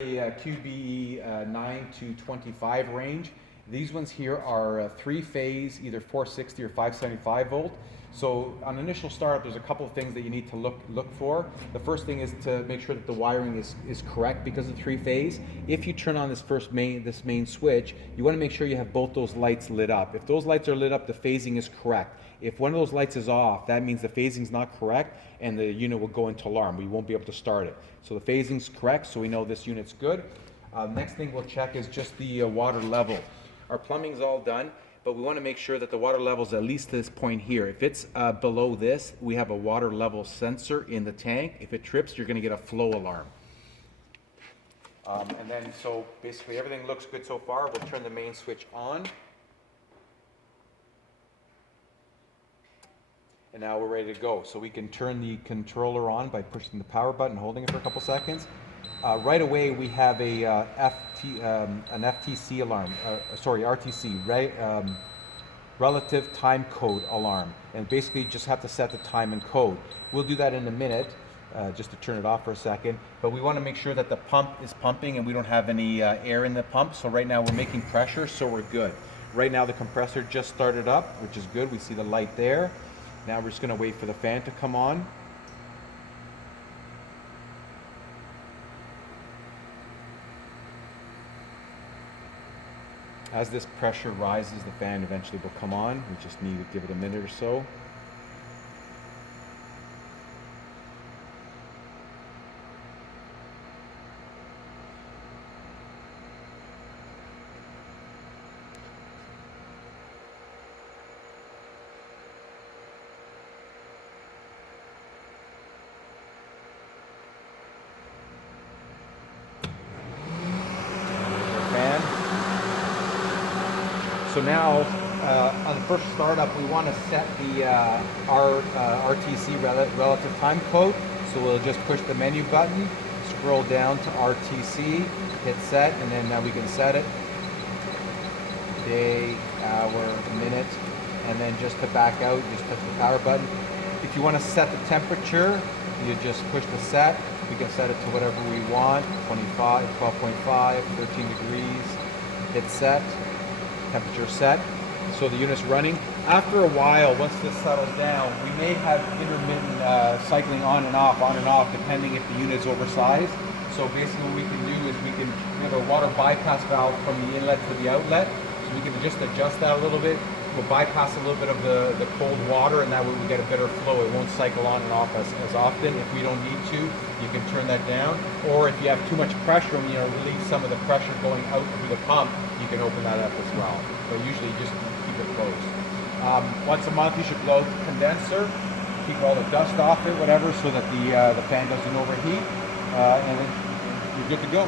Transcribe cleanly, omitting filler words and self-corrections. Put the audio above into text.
The QBE 9 to 25 range. These ones here are three-phase, either 460 or 575 volt. So on initial startup, there's a couple of things that you need to look for. The first thing is to make sure that the wiring is correct because of three-phase. If you turn on this main switch, you want to make sure you have both those lights lit up. If those lights are lit up, the phasing is correct. If one of those lights is off, that means the phasing is not correct and the unit will go into alarm. We won't be able to start it. So the phasing is correct, so we know this unit's good. Next thing we'll check is just the water level. Our plumbing's all done, but we want to make sure that the water level is at least this point here. If it's below this, we have a water level sensor in the tank. If it trips, you're going to get a flow alarm. And then, so basically everything looks good so far. We'll turn the main switch on. And now we're ready to go. So we can turn the controller on by pushing the power button, holding it for a couple seconds. Right away we have a an FTC alarm, RTC, right? Relative time code alarm. And basically you just have to set the time and code. We'll do that in a minute, just to turn it off for a second. But we want to make sure that the pump is pumping and we don't have any air in the pump. So right now we're making pressure, so we're good. Right now the compressor just started up, which is good. We see the light there. Now we're just going to wait for the fan to come on. As this pressure rises, the fan eventually will come on. We just need to give it a minute or so. So now, on the first startup, we want to set the RTC relative time code. So we'll just push the menu button, scroll down to RTC, hit set, and then now we can set it. Day, hour, minute, and then just to back out, just push the power button. If you want to set the temperature, you just push the set. We can set it to whatever we want, 25, 12.5, 13 degrees, hit set. Temperature set, so the unit's running. After a while, once this settles down, we may have intermittent cycling on and off, depending if the unit's oversized. So basically what we can do is we have a water bypass valve from the inlet to the outlet, so we can just adjust that a little bit. We'll bypass a little bit of the cold water, and that way we get a better flow. It won't cycle on and off as often. If we don't need to, you can turn that down. Or if you have too much pressure and you release some of the pressure going out through the pump, you can open that up as well. But usually just keep it closed. Once a month you should blow the condenser, keep all the dust off it, whatever, so that the fan doesn't overheat, and then you're good to go.